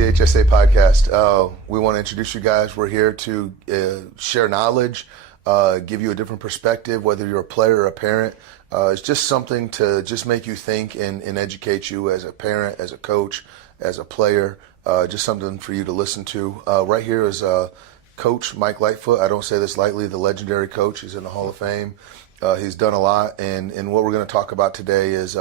the HSA podcast. We want to introduce you guys. We're here to share knowledge, give you a different perspective, whether you're a player or a parent. It's just something to just make you think and educate you as a parent, as a coach, as a player. Just something for you to listen to. Right here is Coach Mike Lightfoot. I don't say this lightly, the legendary coach. He's in the Hall of Fame. He's done a lot, and what we're going to talk about today is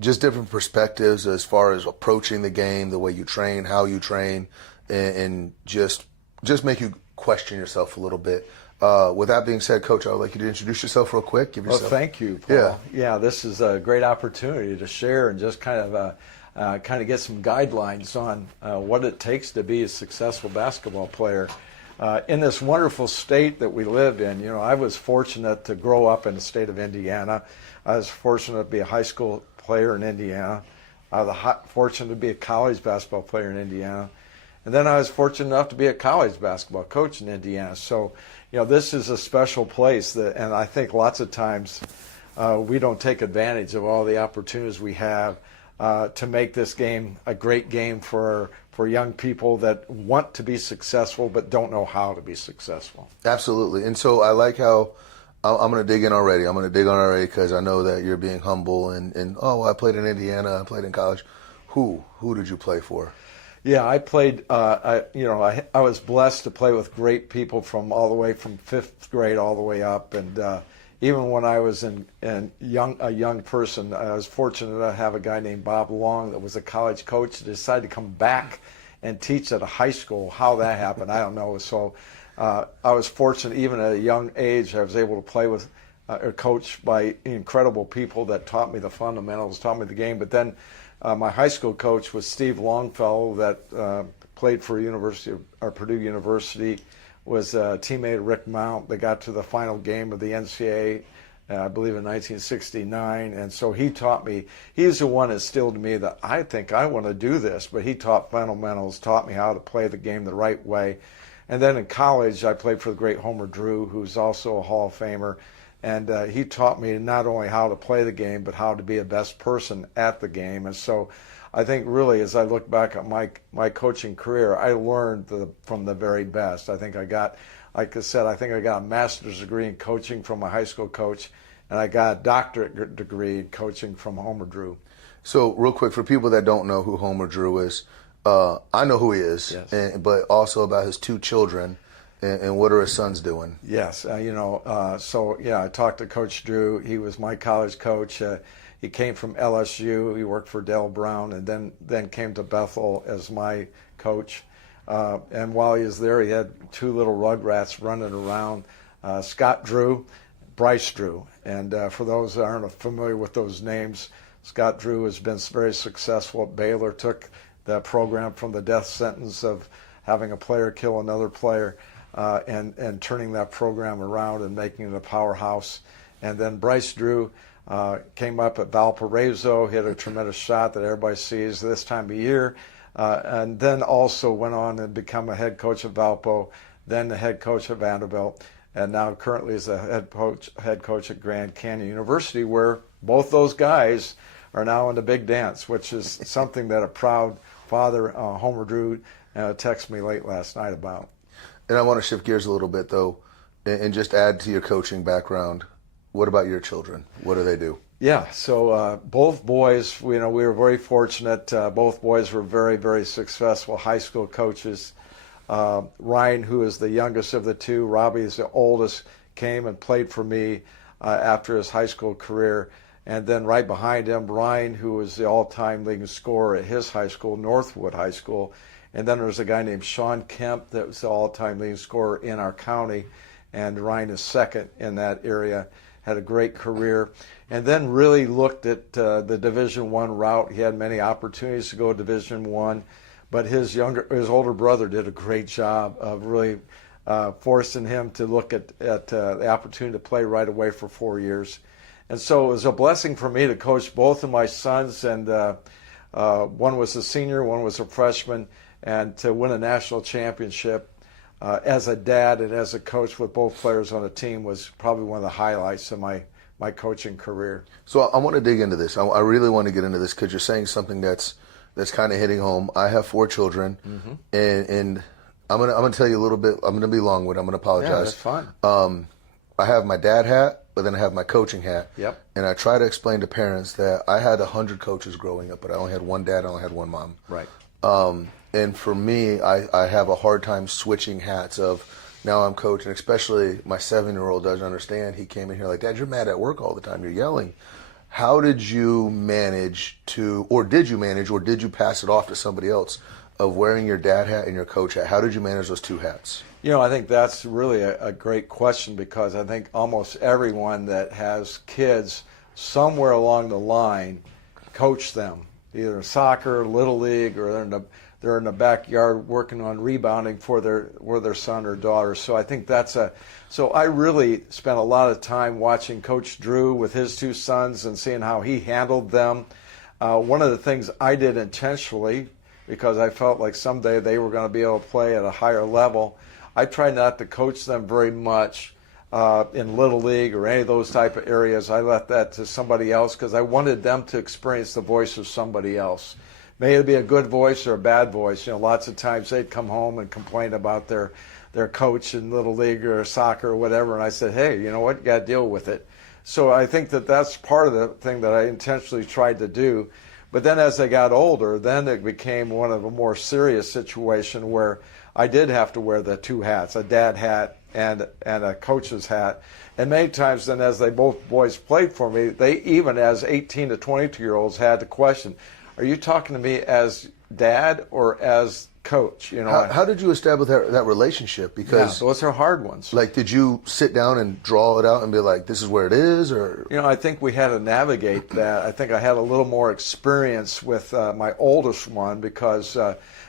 just different perspectives as far as approaching the game, the way you train, how you train, and just make you question yourself a little bit. With that being said, Coach, I would like you to introduce yourself real quick. Give yourself. Well, thank you, Paul. Yeah, this is a great opportunity to share and just kind of get some guidelines on what it takes to be a successful basketball player. In this wonderful state that we live in, you know, I was fortunate to grow up in the state of Indiana. I was fortunate to be a high school player in Indiana. I was fortunate to be a college basketball player in Indiana. And then I was fortunate enough to be a college basketball coach in Indiana. So, you know, this is a special place, and I think lots of times we don't take advantage of all the opportunities we have to make this game a great game for young people that want to be successful but don't know how to be successful. Absolutely. And so I like how I'm going to dig in already. I'm going to dig on already because I know that you're being humble and I played in Indiana, I played in college. Who did you play for? Yeah, I played. I was blessed to play with great people from all the way from fifth grade all the way up, and even when I was a young person, I was fortunate to have a guy named Bob Long that was a college coach that decided to come back and teach at a high school. How that happened, I don't know. So I was fortunate, even at a young age, I was able to play with or coach by incredible people that taught me the fundamentals, taught me the game. But then my high school coach was Steve Longfellow that played for Purdue University, was a teammate of Rick Mount. They got to the final game of the NCAA, I believe in 1969, and so he taught me. He's the one that instilled in me that I think I want to do this, but he taught fundamentals, taught me how to play the game the right way. And then in college, I played for the great Homer Drew, who's also a Hall of Famer, and he taught me not only how to play the game, but how to be a best person at the game. And so I think really, as I look back at my coaching career, I learned from the very best. I think I got, like I said, I think I got a master's degree in coaching from my high school coach, and I got a doctorate degree in coaching from Homer Drew. So real quick, for people that don't know who Homer Drew is, I know who he is, yes. But also about his two children, and what are his sons doing? Yes, I talked to Coach Drew. He was my college coach. He came from LSU. He worked for Dale Brown, and then came to Bethel as my coach. And while he was there, he had two little rugrats running around, Scott Drew, Bryce Drew. And for those that aren't familiar with those names, Scott Drew has been very successful at Baylor, took the program from the death sentence of having a player kill another player and turning that program around and making it a powerhouse. And then Bryce Drew came up at Valparaiso, hit a tremendous shot that everybody sees this time of year, and then also went on and become a head coach at Valpo, then the head coach at Vanderbilt, and now currently is the head coach at Grand Canyon University, where both those guys are now in the big dance, which is something that a proud father, Homer Drew, texted me late last night about. And I want to shift gears a little bit, though, and just add to your coaching background. What about your children? What do they do? Yeah, so both boys, we were very fortunate. Both boys were very, very successful high school coaches. Ryan, who is the youngest of the two, Robbie is the oldest, came and played for me after his high school career. And then right behind him, Ryan, who was the all-time leading scorer at his high school, Northwood High School. And then there's a guy named Sean Kemp that was the all-time leading scorer in our county. And Ryan is second in that area. Had a great career, and then really looked at the Division I route. He had many opportunities to go to Division I, but his older brother did a great job of really forcing him to look at the opportunity to play right away for 4 years. And so it was a blessing for me to coach both of my sons, and one was a senior, one was a freshman, and to win a national championship as a dad and as a coach with both players on the team was probably one of the highlights of my coaching career. So I want to dig into this. I really want to get into this because you're saying something that's that's kind of hitting home. I have 4 children, and I'm gonna tell you a little bit. I'm gonna be long-winded. I'm gonna apologize. Yeah, that's fine. I have my dad hat, but then I have my coaching hat. Yep. And I try to explain to parents that I had 100 coaches growing up, but I only had one dad, I only had one mom. Right. And for me, I have a hard time switching hats of now I'm coaching, especially my 7-year-old doesn't understand. He came in here like, Dad, you're mad at work all the time. You're yelling. How did you manage to, or did you pass it off to somebody else of wearing your dad hat and your coach hat? How did you manage those 2 hats? I think that's really a great question, because I think almost everyone that has kids somewhere along the line coach them, either soccer, little league, or they're in the backyard working on rebounding for their son or daughter. So I think so I really spent a lot of time watching Coach Drew with his 2 sons and seeing how he handled them. One of the things I did intentionally, because I felt like someday they were going to be able to play at a higher level, I try not to coach them very much in Little League or any of those type of areas. I left that to somebody else, because I wanted them to experience the voice of somebody else. May it be a good voice or a bad voice. Lots of times they'd come home and complain about their coach in Little League or soccer or whatever, and I said, hey, you know what, you got to deal with it. So I think that's part of the thing that I intentionally tried to do. But then as they got older, then it became one of a more serious situation where I did have to wear the 2 hats, a dad hat and a coach's hat. And many times then, as both boys played for me, they, even as 18 to 22-year-olds, had to question, are you talking to me as dad or as coach? How did you establish that relationship? Because those are hard ones. Like, did you sit down and draw it out and be like, this is where it is? Or I think we had to navigate that. I think I had a little more experience with my oldest one, because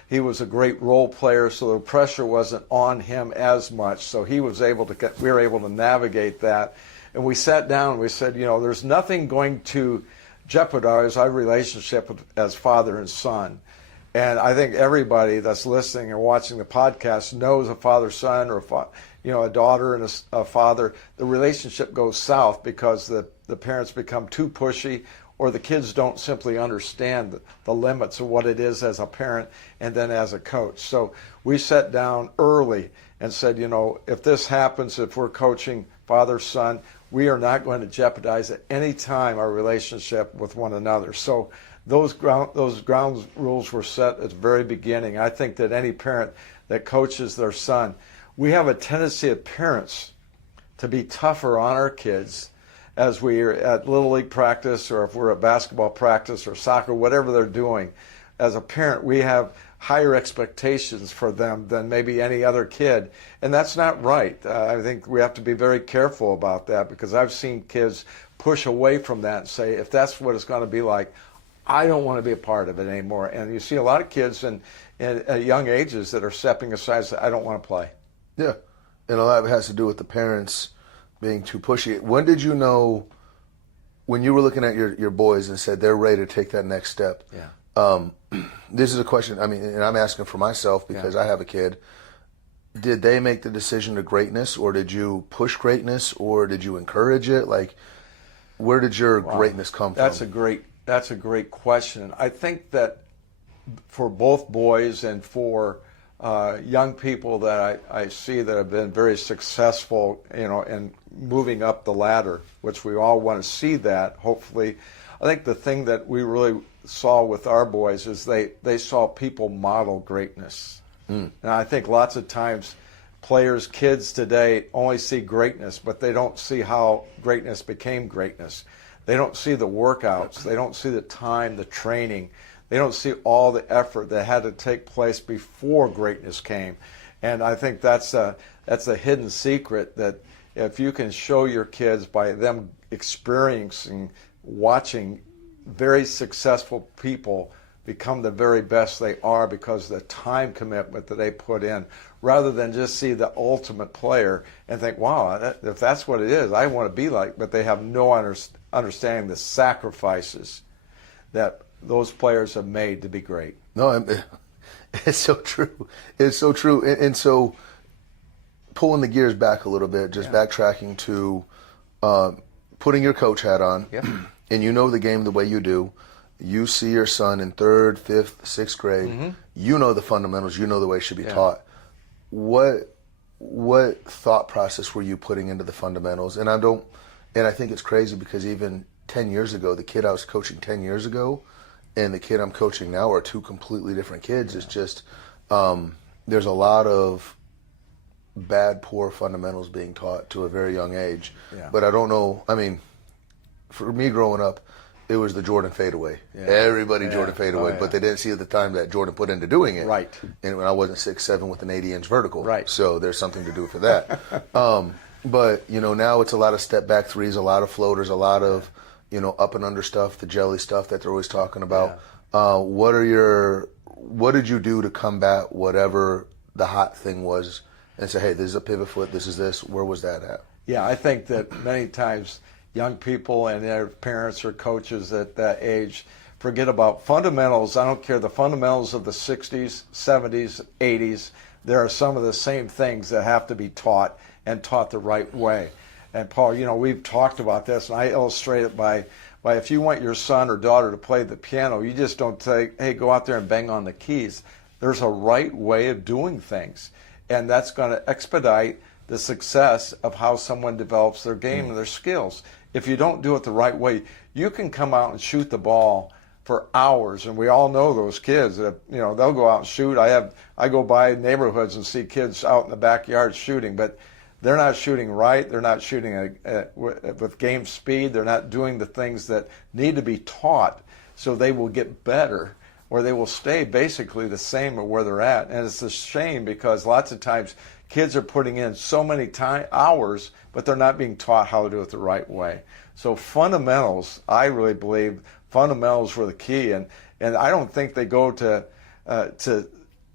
he was a great role player, so the pressure wasn't on him as much. So we were able to navigate that. And we sat down and we said, there's nothing going to jeopardize our relationship as father and son. And I think everybody that's listening and watching the podcast knows a father-son or a daughter and a father. The relationship goes south because the parents become too pushy, or the kids don't simply understand the limits of what it is as a parent and then as a coach. So we sat down early and said, if this happens, if we're coaching father-son, we are not going to jeopardize at any time our relationship with one another. So those ground rules were set at the very beginning. I think that any parent that coaches their son, we have a tendency of parents to be tougher on our kids as we're at Little League practice, or if we're at basketball practice or soccer, whatever they're doing. As a parent, we have higher expectations for them than maybe any other kid, and that's not right. I think we have to be very careful about that, because I've seen kids push away from that and say, if that's what it's going to be like, I don't want to be a part of it anymore. And you see a lot of kids at young ages that are stepping aside and say, I don't want to play. Yeah, and a lot of it has to do with the parents being too pushy. When did you know, when you were looking at your boys and said they're ready to take that next step? Yeah. This is a question, and I'm asking for myself because I have a kid. Did they make the decision to greatness, or did you push greatness, or did you encourage it? Like, where did your greatness come from? That's a great question. I think that for both boys and for young people that I see that have been very successful, in moving up the ladder, which we all want to see that, hopefully. I think the thing that we really saw with our boys is they saw people model greatness. And I think lots of times kids today only see greatness, but they don't see how greatness became greatness. They don't see the workouts. They don't see the time, the training. They don't see all the effort that had to take place before greatness came. And I think that's a hidden secret, that if you can show your kids by them experiencing, watching very successful people become the very best they are because of the time commitment that they put in, rather than just see the ultimate player and think, wow, if that's what it is, I want to be like, but they have no understanding the sacrifices that those players have made to be great. No, it's so true. It's so true. And so pulling the gears back a little bit, just backtracking to putting your coach hat on, and you know the game the way you do. you see your son in 3rd, 5th, 6th grade, you know the fundamentals, you know the way it should be taught. What thought process were you putting into the fundamentals? And I think it's crazy because even 10 years ago, the kid I was coaching 10 years ago and the kid I'm coaching now are two completely different kids. It's just, there's a lot of bad, poor fundamentals being taught to a very young age. Yeah. But I don't know, I mean, for me growing up, it was the Jordan fadeaway. Yeah. Everybody Jordan fadeaway, yeah. but they didn't see at the time that Jordan put into doing it. Right. And when I wasn't 6'7" with an 80-inch vertical. Right. So there's something to do for that. But, you know, now it's a lot of step back threes, a lot of floaters, a lot of, you know, up and under stuff, the jelly stuff that they're always talking about. What did you do to combat whatever the hot thing was and say, hey, this is a pivot foot, this is this? Where was that at? Yeah, I think that many times young people and their parents or coaches at that age forget about fundamentals. I don't care, the fundamentals of the 60s, 70s, 80s. There are some of the same things that have to be taught and taught the right way. And Paul, you know, we've talked about this, and I illustrate it by if you want your son or daughter to play the piano, you just don't say, hey, go out there and bang on the keys. There's a right way of doing things, and that's going to expedite the success of how someone develops their game and their skills. If you don't do it the right way, you can come out and shoot the ball for hours, and we all know those kids that, you know, they'll go out and shoot. I go by neighborhoods and see kids out in the backyard shooting, but they're not shooting right. They're not shooting with game speed. They're not doing the things that need to be taught so they will get better, or they will stay basically the same at where they're at. And it's a shame because lots of times kids are putting in so many hours, but they're not being taught how to do it the right way. So fundamentals, I really believe fundamentals were the key. And I don't think they go to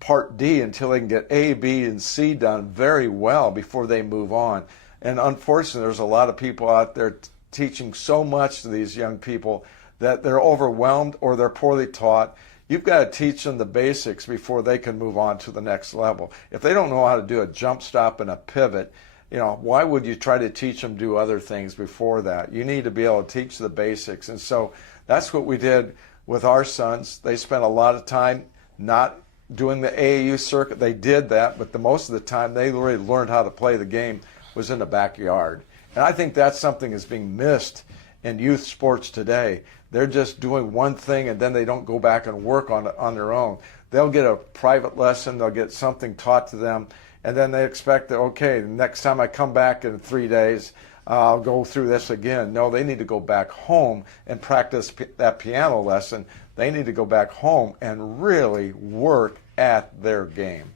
Part D until they can get A, B, and C done very well before they move on. And unfortunately, there's a lot of people out there teaching so much to these young people that they're overwhelmed or they're poorly taught. You've got to teach them the basics before they can move on to the next level. If they don't know how to do a jump stop and a pivot, you know, why would you try to teach them to do other things before that? You need to be able to teach the basics. And so that's what we did with our sons. They spent a lot of time not doing the AAU circuit. They did that, but most of the time they really learned how to play the game was in the backyard. And I think that's something that's being missed in youth sports today. They're just doing one thing and then they don't go back and work on it on their own. They'll get a private lesson, they'll get something taught to them, and then they expect that, okay, the next time I come back in 3 days, I'll go through this again. No, they need to go back home and practice that piano lesson. They need to go back home and really work at their game.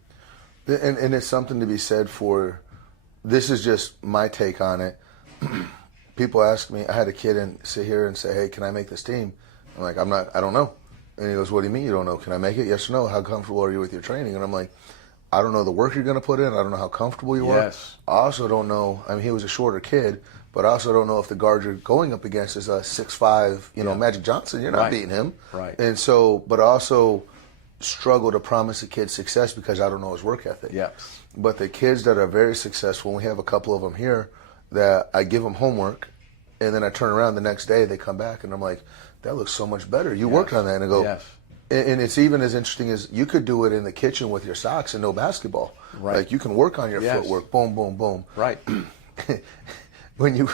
And it's something to be said for, this is just my take on it. People ask me, I had a kid sit here and say, hey, can I make this team? I'm like, I don't know. And he goes, what do you mean you don't know? Can I make it? Yes or no? How comfortable are you with your training? And I'm like, I don't know the work you're going to put in. I don't know how comfortable you are. I also don't know, I mean, he was a shorter kid, but I also don't know if the guard you're going up against is a 6'5", you know, Magic Johnson. You're not beating him. Right. And so, but I also struggle to promise a kid success because I don't know his work ethic. Yes. But the kids that are very successful, and we have a couple of them here, that I give them homework, and then I turn around the next day, they come back, and I'm like, that looks so much better. You worked on that. And I go, and it's even as interesting as you could do it in the kitchen with your socks and no basketball. Right. Like you can work on your footwork, boom, boom, boom. Right. When you,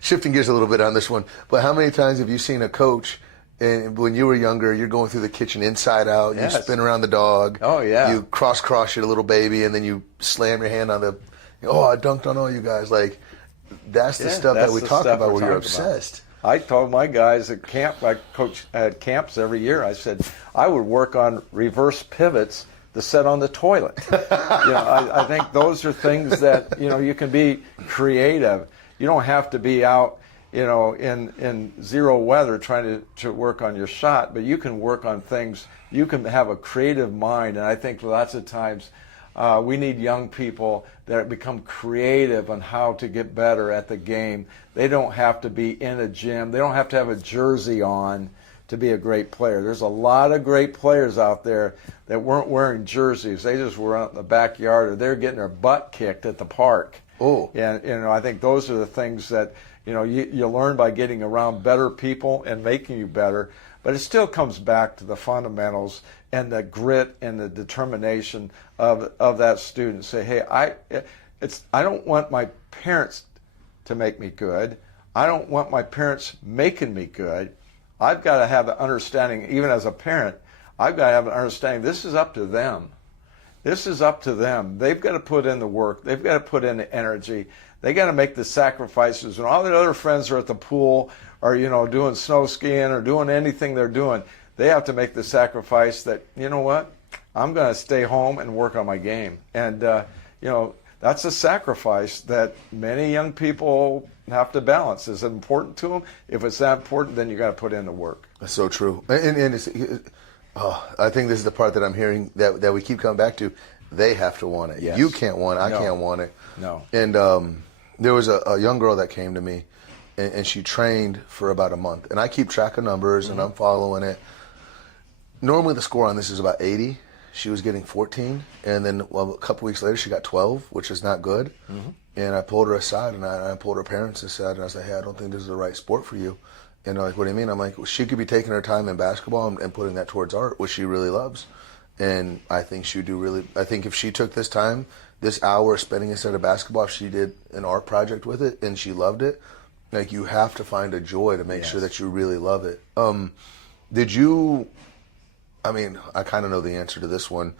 shifting gears a little bit on this one, but how many times have you seen a coach, and when you were younger, you're going through the kitchen inside out, you spin around the dog, you cross your little baby, and then you slam your hand on the, I dunked on all you guys. Like, that's the stuff that we talk about where you're obsessed. I told my guys at camp, I coach at camps every year, I said I would work on reverse pivots to set on the toilet. I think those are things that, you can be creative. You don't have to be out, in zero weather trying to work on your shot, but you can work on things. You can have a creative mind, and I think lots of times we need young people that become creative on how to get better at the game. They don't have to be in a gym. They don't have to have a jersey on to be a great player. There's a lot of great players out there that weren't wearing jerseys. They just were out in the backyard, or they're getting their butt kicked at the park. Oh. And I think those are the things that You learn by getting around better people and making you better, but it still comes back to the fundamentals and the grit and the determination of that student. Say, hey, I don't want my parents to make me good. I don't want my parents making me good. I've got to have an understanding, even as a parent, I've got to have an understanding this is up to them. This is up to them. They've got to put in the work. They've got to put in the energy. They got to make the sacrifices. When all their other friends are at the pool or, doing snow skiing or doing anything they're doing, they have to make the sacrifice that, you know what, I'm going to stay home and work on my game. And, that's a sacrifice that many young people have to balance. Is it important to them? If it's that important, then you got to put in the work. That's so true. And I think this is the part that I'm hearing that we keep coming back to. They have to want it. Yes. You can't want it. I can't want it. No. And there was a young girl that came to me, and she trained for about a month. And I keep track of numbers, and I'm following it. Normally the score on this is about 80. She was getting 14, and then a couple weeks later she got 12, which is not good. And I pulled her aside, and I pulled her parents aside, and I was like, hey, I don't think this is the right sport for you. And they're like, what do you mean? I'm like, well, she could be taking her time in basketball and putting that towards art, which she really loves. And I think she would do really, I think if she took this time, this hour spending instead of basketball, if she did an art project with it and she loved it, like, you have to find a joy to make sure that you really love it. Did you, I mean, I kind of know the answer to this one.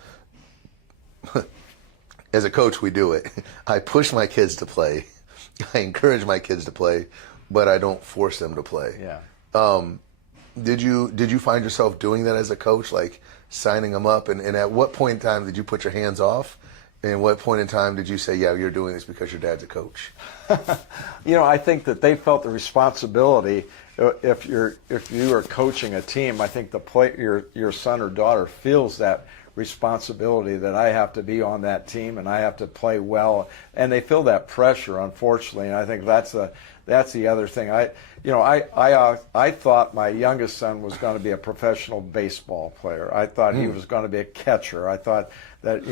As a coach, we do it. I push my kids to play. I encourage my kids to play, but I don't force them to play. Yeah. Did you find yourself doing that as a coach, like signing them up? And at what point in time did you put your hands off? And what point in time did you say, yeah, you're doing this because your dad's a coach? I think that they felt the responsibility. If you are coaching a team, I think your son or daughter feels that responsibility that I have to be on that team and I have to play well, and they feel that pressure, unfortunately. And I think that's the other thing. I thought my youngest son was going to be a professional baseball player. I thought he was going to be a catcher. I thought that,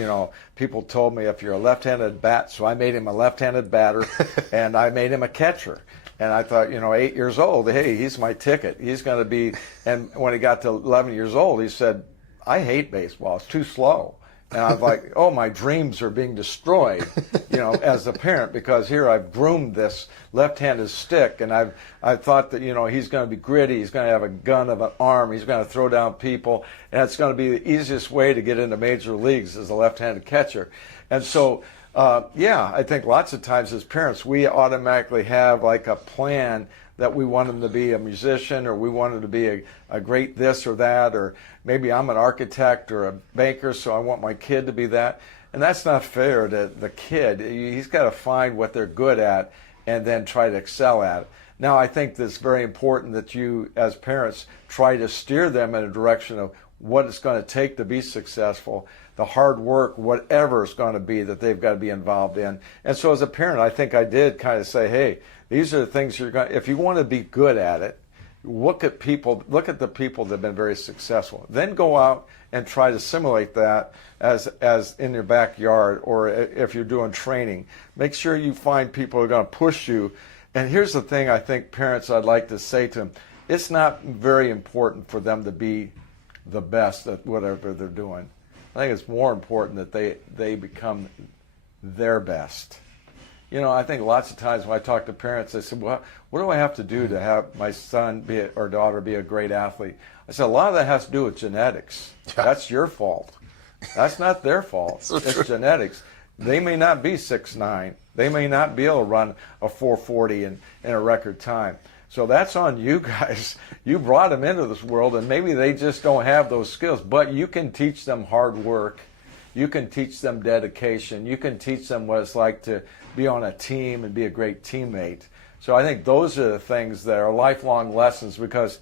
people told me if you're a left-handed bat, so I made him a left-handed batter and I made him a catcher. And I thought, 8 years old, hey, he's my ticket. He's going to be, and when he got to 11 years old, he said, I hate baseball. It's too slow. And I was like, oh, my dreams are being destroyed, as a parent, because here I've groomed this left-handed stick, and I thought that, he's going to be gritty, he's going to have a gun of an arm, he's going to throw down people, and it's going to be the easiest way to get into major leagues as a left-handed catcher. And so, I think lots of times as parents, we automatically have like a plan that we want them to be a musician, or we want them to be a great this or that, or maybe I'm an architect or a banker, so I want my kid to be that. And that's not fair to the kid. He's got to find what they're good at and then try to excel at it. Now, I think that's very important that you, as parents, try to steer them in a direction of what it's going to take to be successful, the hard work, whatever it's going to be that they've got to be involved in. And so as a parent, I think I did kind of say, hey, these are the things you're going to, if you want to be good at it, look at the people that have been very successful. Then go out and try to simulate that as in your backyard, or if you're doing training. Make sure you find people who are going to push you. And here's the thing I think parents, I'd like to say to them, it's not very important for them to be the best at whatever they're doing. I think it's more important that they become their best. I think lots of times when I talk to parents, they say, well, what do I have to do to have my son or daughter be a great athlete? I said, a lot of that has to do with genetics. That's your fault. That's not their fault. It's genetics. They may not be 6'9". They may not be able to run a 440 in a record time. So that's on you guys. You brought them into this world, and maybe they just don't have those skills. But you can teach them hard work. You can teach them dedication. You can teach them what it's like to be on a team and be a great teammate. So I think those are the things that are lifelong lessons, because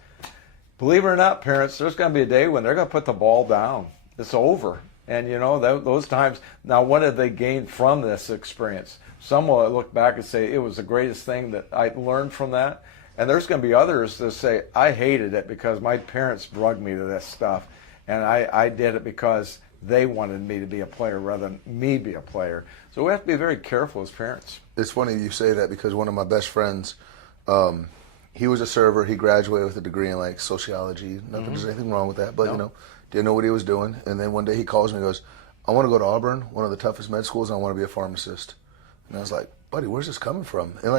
believe it or not, parents, there's going to be a day when they're going to put the ball down. It's over. And, those times, now what have they gained from this experience? Some will look back and say, it was the greatest thing that I learned from that. And there's going to be others that say, I hated it because my parents drugged me to this stuff. And I did it because they wanted me to be a player rather than me be a player. So we have to be very careful as parents. It's funny you say that, because one of my best friends, He was a server. He graduated with a degree in like sociology. Not that there's anything wrong with that, but didn't know what he was doing. And then one day he calls me and goes, I want to go to Auburn, one of the toughest med schools, and I want to be a pharmacist. And I was like, buddy, where's this coming from? And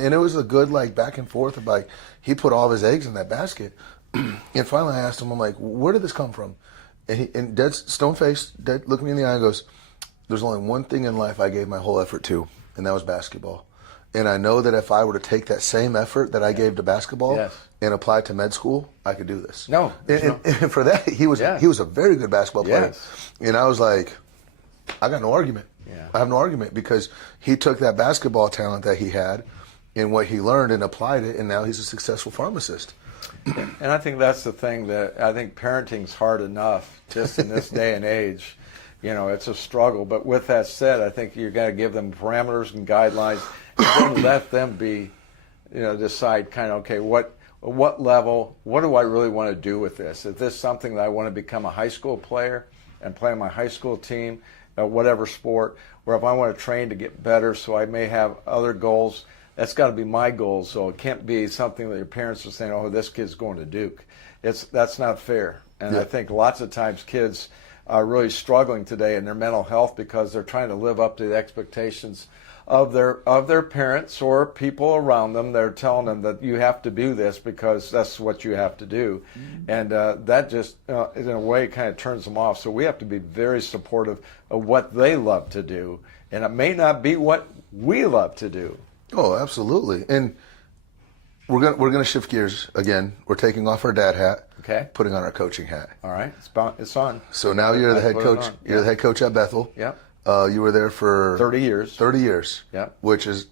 and it was a good like back and forth of like, he put all of his eggs in that basket. And finally I asked him, I'm like, where did this come from? And dead stone-faced, looked me in the eye and goes, there's only one thing in life I gave my whole effort to, and that was basketball. And I know that if I were to take that same effort that I gave to basketball and apply it to med school, I could do this. And for that, he was a very good basketball player. And I was like, I got no argument. I have no argument, because he took that basketball talent that he had and what he learned and applied it, and now he's a successful pharmacist. And I think that's the thing, that I think parenting's hard enough just in this day and age. It's a struggle. But with that said, I think you got to give them parameters and guidelines, and then let them be, decide kind of, okay, what level, what do I really want to do with this? Is this something that I want to become a high school player and play on my high school team, whatever sport, or if I want to train to get better so I may have other goals? That's got to be my goal. So it can't be something that your parents are saying, oh, this kid's going to Duke. That's not fair. And I think lots of times kids are really struggling today in their mental health because they're trying to live up to the expectations of their parents or people around them. They're telling them that you have to do this because that's what you have to do. And that just, in a way, kind of turns them off. So we have to be very supportive of what they love to do. And it may not be what we love to do. Oh, absolutely. And we're gonna shift gears again. We're taking off our dad hat, putting on our coaching hat. All right, it's on. So now you're the head coach. You're the head coach at Bethel. Yep. You were there for 30 years. 30 years. Yeah. Which is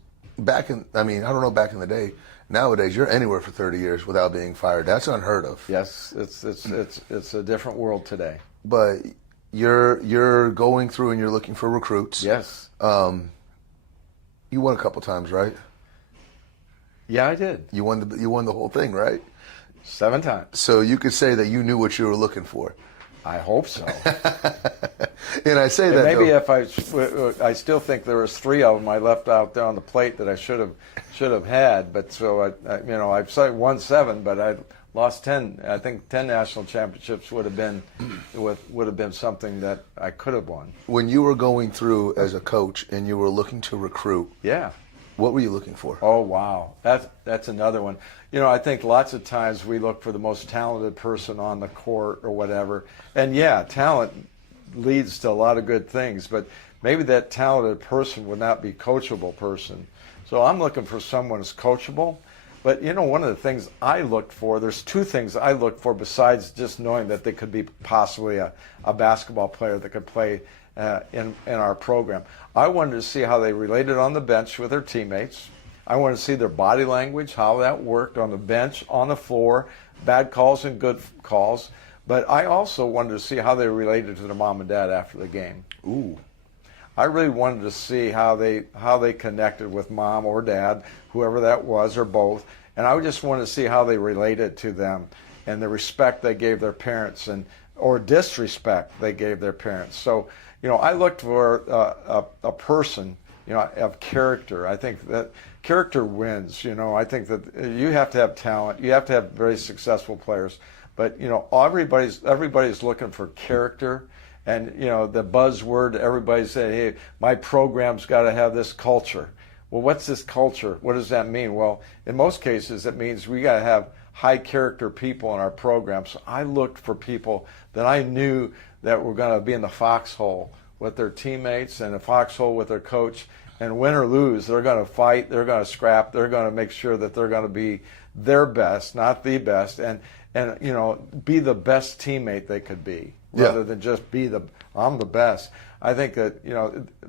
I don't know back in the day. Nowadays, you're anywhere for 30 years without being fired. That's unheard of. Yes, it's a different world today. But you're going through and you're looking for recruits. Yes. You won a couple times, right? Yeah, I did. You won the whole thing, right? 7 times. So you could say that you knew what you were looking for. I hope so. And I say that maybe if I still think there was 3 of them I left out there on the plate that I should have had. But so I've won 7, but I lost 10. I think 10 national championships would have been something that I could have won. When you were going through as a coach and you were looking to recruit, what were you looking for? Oh, wow. That's another one. I think lots of times we look for the most talented person on the court or whatever. And talent leads to a lot of good things, but maybe that talented person would not be a coachable person. So I'm looking for someone who's coachable. But, one of the things I looked for, there's 2 things I looked for besides just knowing that they could be possibly a basketball player that could play in our program. I wanted to see how they related on the bench with their teammates. I wanted to see their body language, how that worked on the bench, on the floor, bad calls and good calls. But I also wanted to see how they related to their mom and dad after the game. Ooh. I really wanted to see how they connected with mom or dad, whoever that was, or both. And I just wanted to see how they related to them and the respect they gave their parents or disrespect they gave their parents. So, I looked for a person, of character. I think that character wins. I think that you have to have talent. You have to have very successful players. But, everybody's looking for character. And, the buzzword, everybody said, hey, my program's got to have this culture. Well, what's this culture? What does that mean? Well, in most cases, it means we got to have high character people in our program. So I looked for people that I knew that were going to be in the foxhole with their teammates and the foxhole with their coach. And win or lose, they're going to fight, they're going to scrap, they're going to make sure that they're going to be their best, not the best, and be the best teammate they could be, rather than just I'm the best. I think that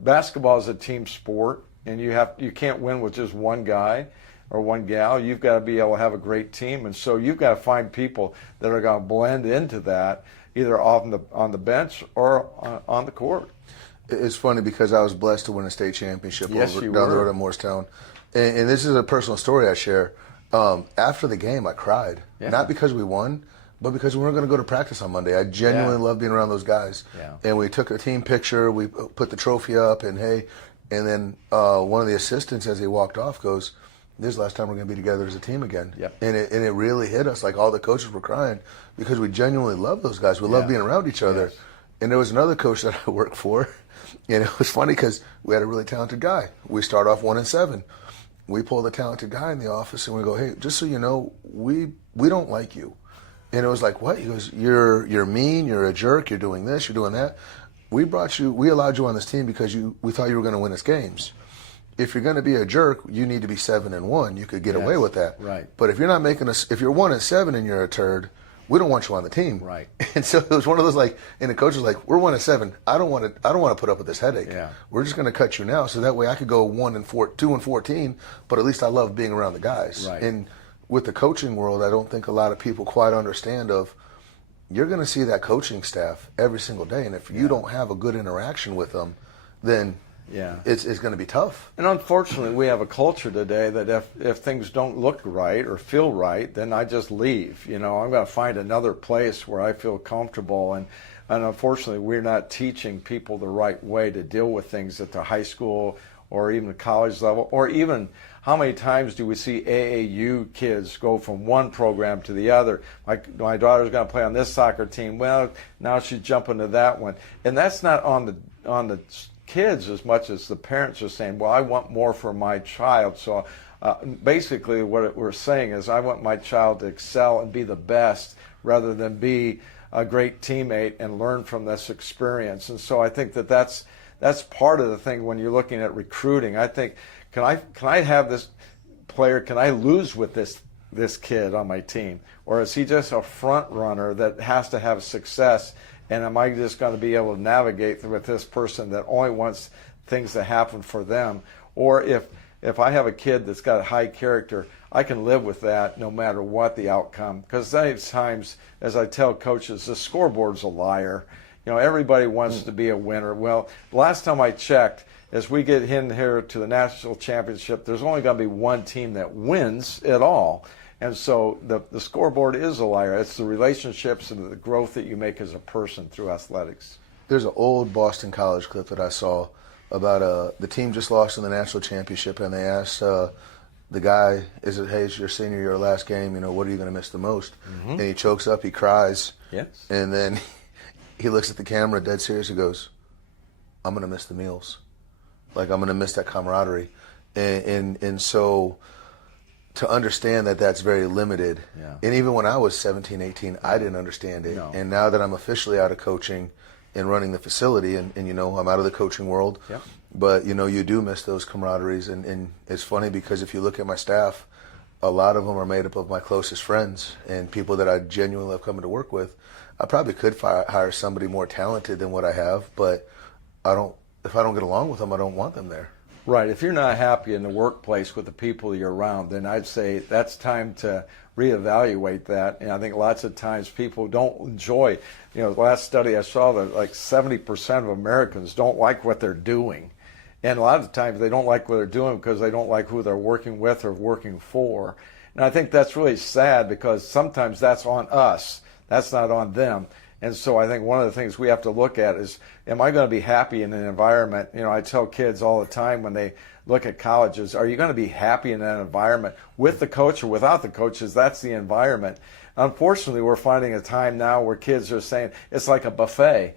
basketball is a team sport, and you can't win with just one guy or one gal. You've got to be able to have a great team, and so you've got to find people that are going to blend into that, either on the bench or on the court. It's funny because I was blessed to win a state championship down the road at Morristown, and this is a personal story I share. After the game, I cried, not because we won, but because we weren't going to go to practice on Monday. I genuinely love being around those guys. And we took a team picture, we put the trophy up, and then one of the assistants, as he walked off, goes, this is the last time we're going to be together as a team again. Yep. And it really hit us. Like all the coaches were crying because we genuinely love those guys. We love being around each other. Yes. And there was another coach that I worked for, and it was funny because we had a really talented guy. We start off 1-7. We pull the talented guy in the office and we go, hey, just so you know, we don't like you. And it was like, what? He goes, you're mean, you're a jerk, you're doing this, you're doing that. We allowed you on this team because we thought you were going to win us games. If you're going to be a jerk, you need to be 7-1. You could get away with that. Right. But if you're not making us, if you're 1-7 and you're a turd, we don't want you on the team. Right. And so it was one of those like, and the coach was like, we're 1-7. I don't want to put up with this headache. Yeah. We're just going to cut you now, so that way I could go 2-14. But at least I love being around the guys. Right. And with the coaching world, I don't think a lot of people quite understand of. You're going to see that coaching staff every single day, and if you don't have a good interaction with them, then it's going to be tough. And unfortunately, we have a culture today that if things don't look right or feel right, then I just leave. I'm going to find another place where I feel comfortable. And unfortunately, we're not teaching people the right way to deal with things at the high school or even the college level, or even how many times do we see AAU kids go from one program to the other? My daughter's going to play on this soccer team. Well, now she's jumping to that one. And that's not on the kids as much as the parents are saying, well, I want more for my child. So basically what we're saying is I want my child to excel and be the best rather than be a great teammate and learn from this experience. And so I think that's part of the thing when you're looking at recruiting. I think, can I have this player, can I lose with this kid on my team? Or is he just a front runner that has to have success? And am I just going to be able to navigate with this person that only wants things to happen for them? Or if I have a kid that's got a high character, I can live with that no matter what the outcome. Because sometimes, as I tell coaches, the scoreboard's a liar. Everybody wants to be a winner. Well, last time I checked, as we get in here to the national championship, there's only going to be one team that wins at all. And so the scoreboard is a liar. It's the relationships and the growth that you make as a person through athletics. There's an old Boston College clip that I saw about the team just lost in the national championship, and they asked the guy, hey, it's your senior year, last game, what are you going to miss the most? Mm-hmm. And he chokes up, he cries. Yes. And then he looks at the camera dead serious, he goes, I'm going to miss the meals. Like, I'm going to miss that camaraderie. And so to understand that that's very limited. Yeah. And even when I was 17, 18, I didn't understand it. No. And now that I'm officially out of coaching and running the facility, and I'm out of the coaching world, yep. But, you do miss those camaraderies. And it's funny because if you look at my staff, a lot of them are made up of my closest friends and people that I genuinely love coming to work with. I probably could hire somebody more talented than what I have, but if I don't get along with them, I don't want them there. Right. If you're not happy in the workplace with the people you're around, then I'd say that's time to reevaluate that. And I think lots of times people don't enjoy, the last study I saw that like 70% of Americans don't like what they're doing. And a lot of times they don't like what they're doing because they don't like who they're working with or working for. And I think that's really sad because sometimes that's on us. That's not on them. And so I think one of the things we have to look at is, am I going to be happy in an environment? I tell kids all the time when they look at colleges, are you going to be happy in that environment with the coach or without the coaches? That's the environment. Unfortunately, we're finding a time now where kids are saying it's like a buffet.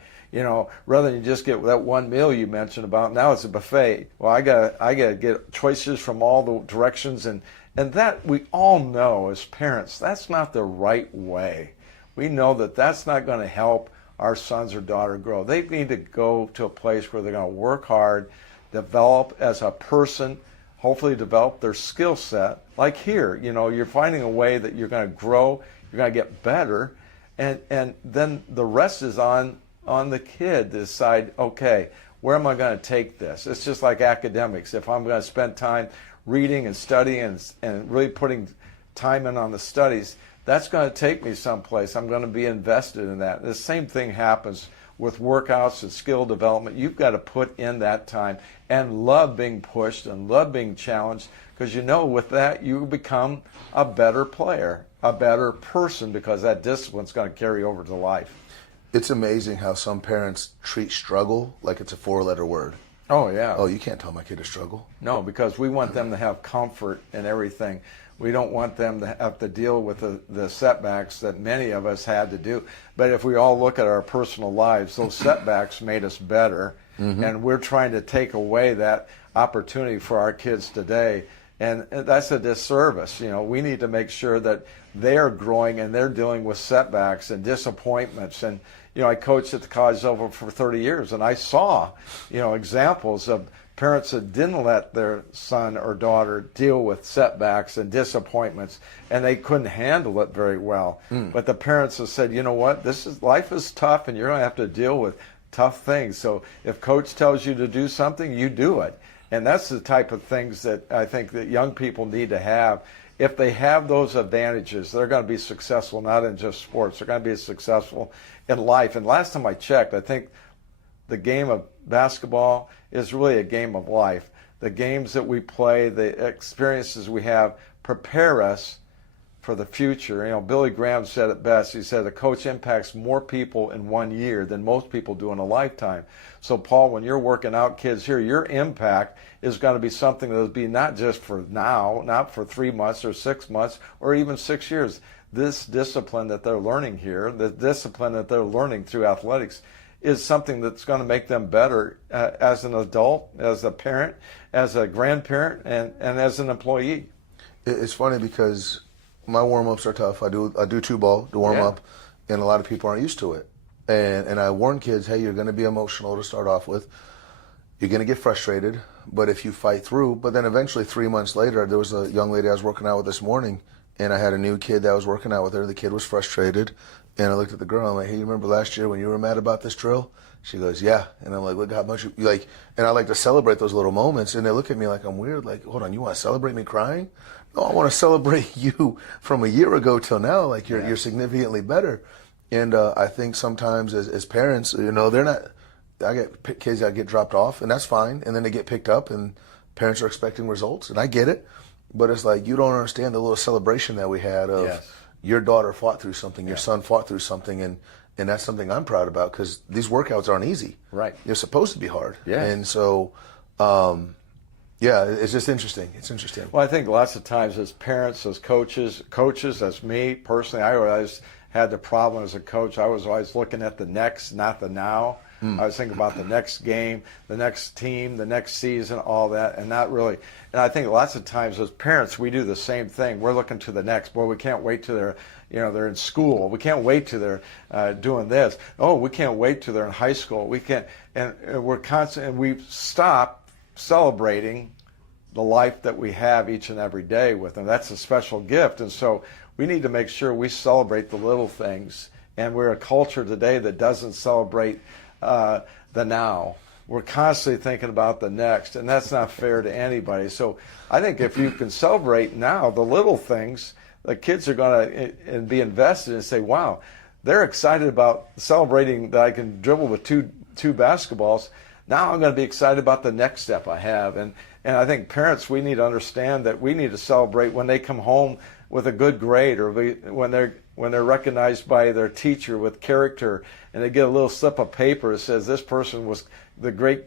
Rather than just get that one meal you mentioned about, now it's a buffet. Well, I gotta get choices from all the directions, and that we all know as parents, that's not the right way. We know that that's not going to help our sons or daughter grow. They need to go to a place where they're going to work hard, develop as a person, hopefully develop their skill set. Like here, you're finding a way that you're going to grow, you're going to get better, and then the rest is on the kid to decide, okay, where am I going to take this? It's just like academics. If I'm going to spend time reading and studying and really putting time in on the studies, that's going to take me someplace. I'm going to be invested in that. The same thing happens with workouts and skill development. You've got to put in that time and love being pushed and love being challenged, because with that you become a better player, a better person, because that discipline's going to carry over to life. It's amazing how some parents treat struggle like it's a 4-letter word. Oh, yeah. Oh, you can't tell my kid to struggle. No, because we want them to have comfort in everything. We don't want them to have to deal with the setbacks that many of us had to do. But if we all look at our personal lives, those setbacks made us better. And we're trying to take away that opportunity for our kids today. And that's a disservice. You know, we need to make sure that they're growing and they're dealing with setbacks and disappointments. And, you know, I coached at the college level for 30 years, and I saw, you know, examples of parents that didn't let their son or daughter deal with setbacks and disappointments, and they couldn't handle it very well. But the parents have said, you know what, life is tough, and you're going to have to deal with tough things. So if coach tells you to do something, you do it. And that's the type of things that I think that young people need to have. If they have those advantages, they're going to be successful not in just sports. They're going to be successful in life. And last time I checked, I think the game of basketball is really a game of life. The games that we play, the experiences we have prepare us for the future. You know, Billy Graham said it best. He said a coach impacts more people in 1 year than most people do in a lifetime. So, Paul, when you're working out kids here, your impact is going to be something that will be not just for now, not for 3 months or 6 months or even 6 years. This discipline that they're learning here, the discipline that they're learning through athletics, is something that's going to make them better as an adult, as a parent, as a grandparent, and as an employee. It's funny because my warm-ups are tough. I do 2-ball to warm up, and a lot of people aren't used to it. And I warn kids, hey, you're going to be emotional to start off with. You're going to get frustrated, but if you fight through, but then eventually 3 months later, there was a young lady I was working out with this morning, and I had a new kid that I was working out with her. The kid was frustrated, and I looked at the girl, I'm like, hey, you remember last year when you were mad about this drill? She goes, yeah. And I'm like, look how much you like, and I like to celebrate those little moments, and they look at me like I'm weird, like, hold on, you want to celebrate me crying? No, I want to celebrate you from a year ago till now, like you're significantly better. And I think sometimes as parents, you know, I get kids that get dropped off, and that's fine, and then they get picked up, and parents are expecting results, and I get it, but it's like you don't understand the little celebration that we had of your daughter fought through something, your son fought through something, and that's something I'm proud about because these workouts aren't easy. Right. They're supposed to be hard. Yeah. And so, it's just interesting. It's interesting. Well, I think lots of times as parents, as coaches, as me personally, I always had the problem as a coach. I was always looking at the next, not the now. I was thinking about the next game, the next team, the next season, all that, and not really. And I think lots of times as parents, we do the same thing. We're looking to the next. Boy, we can't wait till they're in school. We can't wait till they're doing this. Oh, we can't wait till they're in high school. We can't, and we're constant. And we stop celebrating the life that we have each and every day with them. That's a special gift, and so we need to make sure we celebrate the little things. And we're a culture today that doesn't celebrate the now. We're constantly thinking about the next, and that's not fair to anybody. So I think if you can celebrate now the little things, the kids are going to be invested and say, wow, they're excited about celebrating that I can dribble with two basketballs. Now I'm going to be excited about the next step I have. And I think parents, we need to understand that we need to celebrate when they come home with a good grade, or when they're recognized by their teacher with character, and they get a little slip of paper that says this person was the great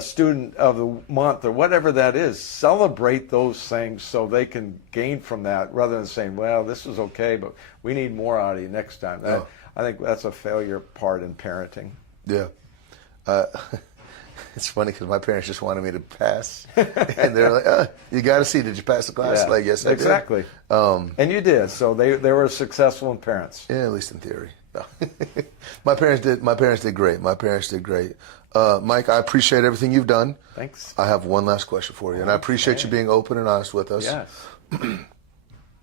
student of the month, or whatever that is. Celebrate those things so they can gain from that, rather than saying, well, this is okay, but we need more out of you next time. I think that's a failure part in parenting. Yeah. It's funny because my parents just wanted me to pass, and they're like, "You got to see, did you pass the class?" Yeah, like, yes, I exactly. did. And you did, so they were successful in parents. Yeah, at least in theory. No. My parents did great. Mike, I appreciate everything you've done. Thanks. I have one last question for you, and I appreciate you being open and honest with us. Yes.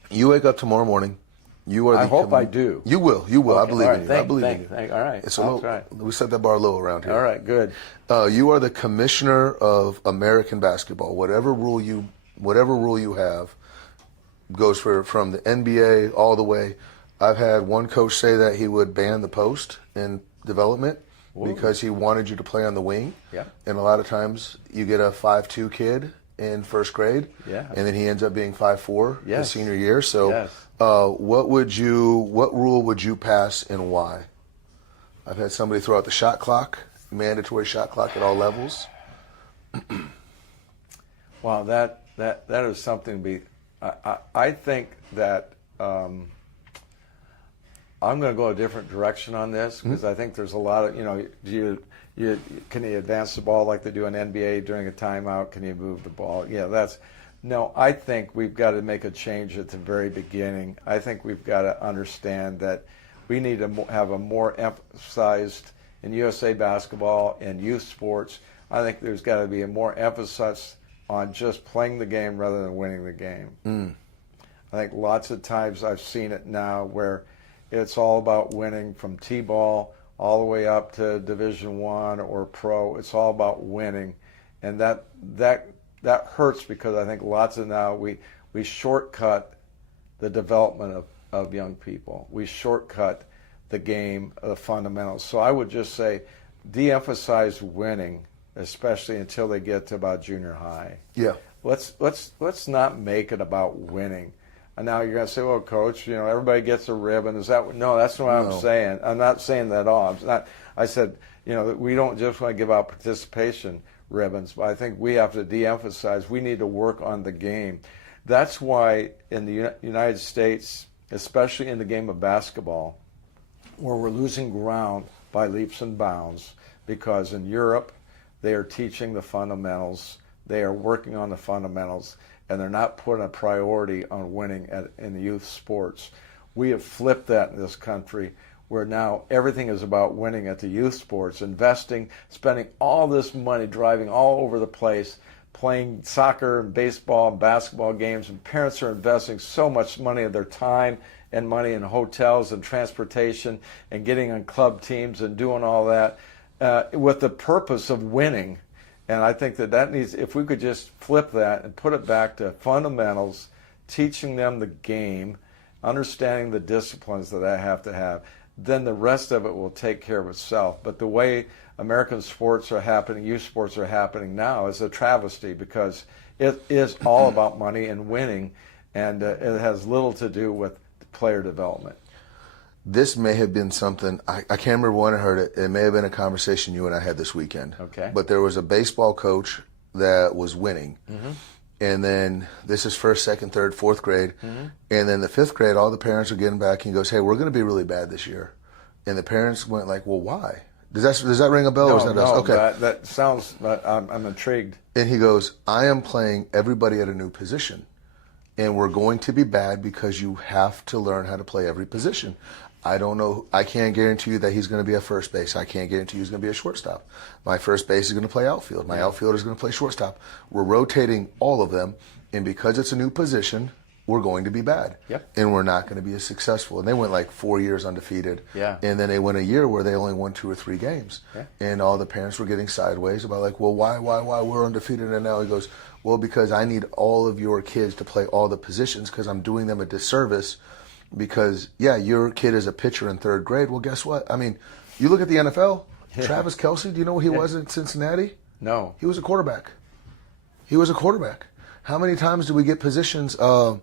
You wake up tomorrow morning. I hope I do. You will. Okay. I believe in you. I believe in you. All right. It's we set that bar low around here. All right. Good. You are the commissioner of American basketball. Whatever rule you have goes from the NBA all the way. I've had one coach say that he would ban the post in development because he wanted you to play on the wing. Yeah. And a lot of times you get a 5'2" kid in first grade, and then he ends up being 5'4" his senior year. So, what rule would you pass and why? I've had somebody throw out the shot clock. mandatory shot clock at all levels? Wow, that is something to be. I think that I'm going to go a different direction on this because I think there's a lot of can you advance the ball like they do in NBA during a timeout? Can you move the ball? Yeah, no. I think we've got to make a change at the very beginning. I think we've got to understand that we need to have a more emphasized in USA basketball and youth sports. I think there's got to be a more emphasis on just playing the game rather than winning the game. I think lots of times I've seen it now where it's all about winning from T-ball all the way up to Division I or pro. It's all about winning, and that hurts because I think lots of now we shortcut the development of young people. We shortcut the game, the fundamentals. So I would just say de-emphasize winning, especially until they get to about junior high. Yeah. Let's not make it about winning. And now you're going to say, well, Coach, everybody gets a ribbon. Is that no? That's what I'm saying. I'm not saying that at all. I said, we don't just want to give out participation ribbons, but I think we have to de-emphasize. We need to work on the game. That's why in the United States, especially in the game of basketball, where we're losing ground by leaps and bounds, because in Europe, they are teaching the fundamentals. They are working on the fundamentals, and they're not putting a priority on winning in the youth sports. We have flipped that in this country, where now everything is about winning at the youth sports, investing, spending all this money, driving all over the place, playing soccer and baseball and basketball games, and parents are investing so much money of their time and money in hotels and transportation and getting on club teams and doing all that with the purpose of winning. And I think that needs, if we could just flip that and put it back to fundamentals, teaching them the game, understanding the disciplines that I have to have, then the rest of it will take care of itself. But the way American sports are happening, youth sports are happening now, is a travesty, because it is all about money and winning, and it has little to do with player development. This may have been something, I can't remember when I heard it. It may have been a conversation you and I had this weekend. Okay. But there was a baseball coach that was winning. And then this is first, second, third, fourth grade. And then the fifth grade, all the parents are getting back, and he goes, hey, we're going to be really bad this year. And the parents went like, well, why? Does that ring a bell? No, or is that us? Okay. That sounds, I'm intrigued. And he goes, I am playing everybody at a new position. And we're going to be bad because you have to learn how to play every position. I don't know. I can't guarantee you that he's going to be at first base. I can't guarantee you he's going to be a shortstop. My first base is going to play outfield. My outfielder is going to play shortstop. We're rotating all of them, and because it's a new position, we're going to be bad. Yep. And we're not going to be as successful. And they went like 4 years undefeated. Yeah. And then they went a year where they only won 2 or 3 games. Yeah. And all the parents were getting sideways about like, well, why we're undefeated? And now he goes, well, because I need all of your kids to play all the positions because I'm doing them a disservice. Because, yeah, your kid is a pitcher in third grade. Well, guess what? I mean, you look at the NFL, Travis Kelce, do you know what he was in Cincinnati? No. He was a quarterback. How many times do we get positions, no,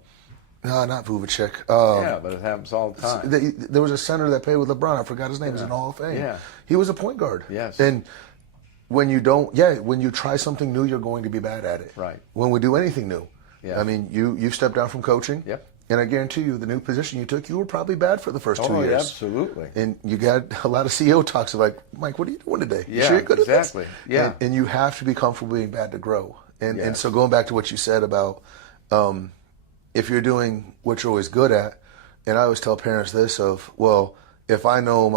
not Vuvacek. Yeah, but it happens all the time. There was a center that played with LeBron. I forgot his name. He's in the Hall of Fame. Yeah. He was a point guard. Yes. And when you try something new, you're going to be bad at it. Right. When we do anything new. Yeah. I mean, you've stepped down from coaching. Yep. And I guarantee you, the new position you took, you were probably bad for the first 2 years. Oh, absolutely. And you got a lot of CEO talks of like, Mike, what are you doing today? You Yeah, sure you're good exactly. at this? Yeah. And you have to be comfortable being bad to grow. And Yes. and so going back to what you said about if you're doing what you're always good at, and I always tell parents this of, well, if I know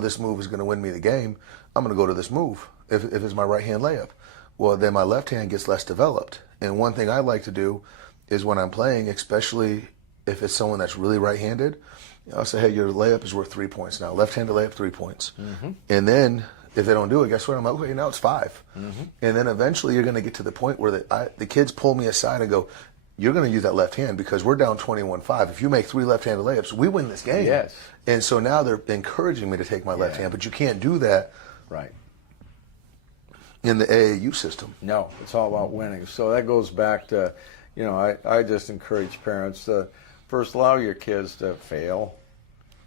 this move is going to win me the game, I'm going to go to this move. If it's my right hand layup, well, then my left hand gets less developed. And one thing I like to do is when I'm playing, especially if it's someone that's really right-handed, I'll say, hey, your layup is worth 3 points now. Left-handed layup, 3 points. And then if they don't do it, guess what? I'm like, okay, now it's 5. And then eventually you're going to get to the point where the kids pull me aside and go, you're going to use that left hand because we're down 21-5. If you make 3 left-handed layups, we win this game. Yes. And so now they're encouraging me to take my left hand, but you can't do that Right. in the AAU system. No, it's all about winning. So that goes back to, I just encourage parents to first allow your kids to fail.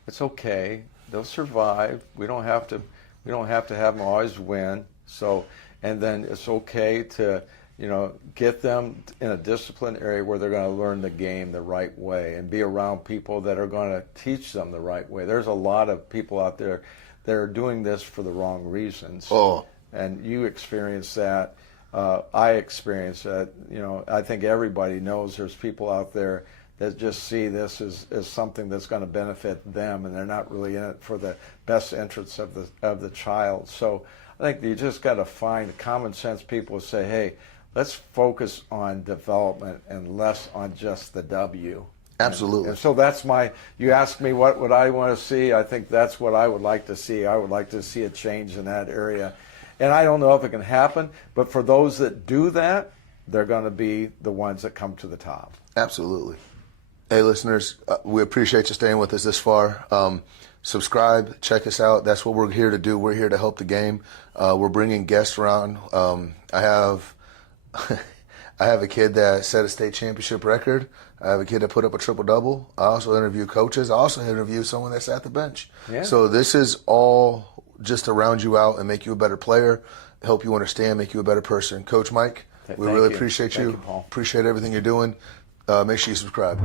It's okay. They'll survive. We don't have to We don't have to have them always win. So, and then it's okay to, get them in a disciplined area where they're going to learn the game the right way and be around people that are going to teach them the right way. There's a lot of people out there that are doing this for the wrong reasons. Oh. And you experience that. I experience that. I think everybody knows there's people out there that just see this as something that's going to benefit them, and they're not really in it for the best interests of the child. So I think you just got to find common sense people who say, hey, let's focus on development and less on just the W. Absolutely. And so that's you asked me what would I want to see. I think that's what I would like to see. I would like to see a change in that area. And I don't know if it can happen, but for those that do that, they're going to be the ones that come to the top. Absolutely. Hey, listeners, we appreciate you staying with us this far. Subscribe, check us out. That's what we're here to do. We're here to help the game. We're bringing guests around. I have a kid that set a state championship record. I have a kid that put up a triple-double. I also interview coaches. I also interview someone that's at the bench. Yeah. So this is all just to round you out and make you a better player, help you understand, make you a better person. Coach Mike, we really appreciate you. Thank you, Paul. Appreciate everything you're doing. Make sure you subscribe.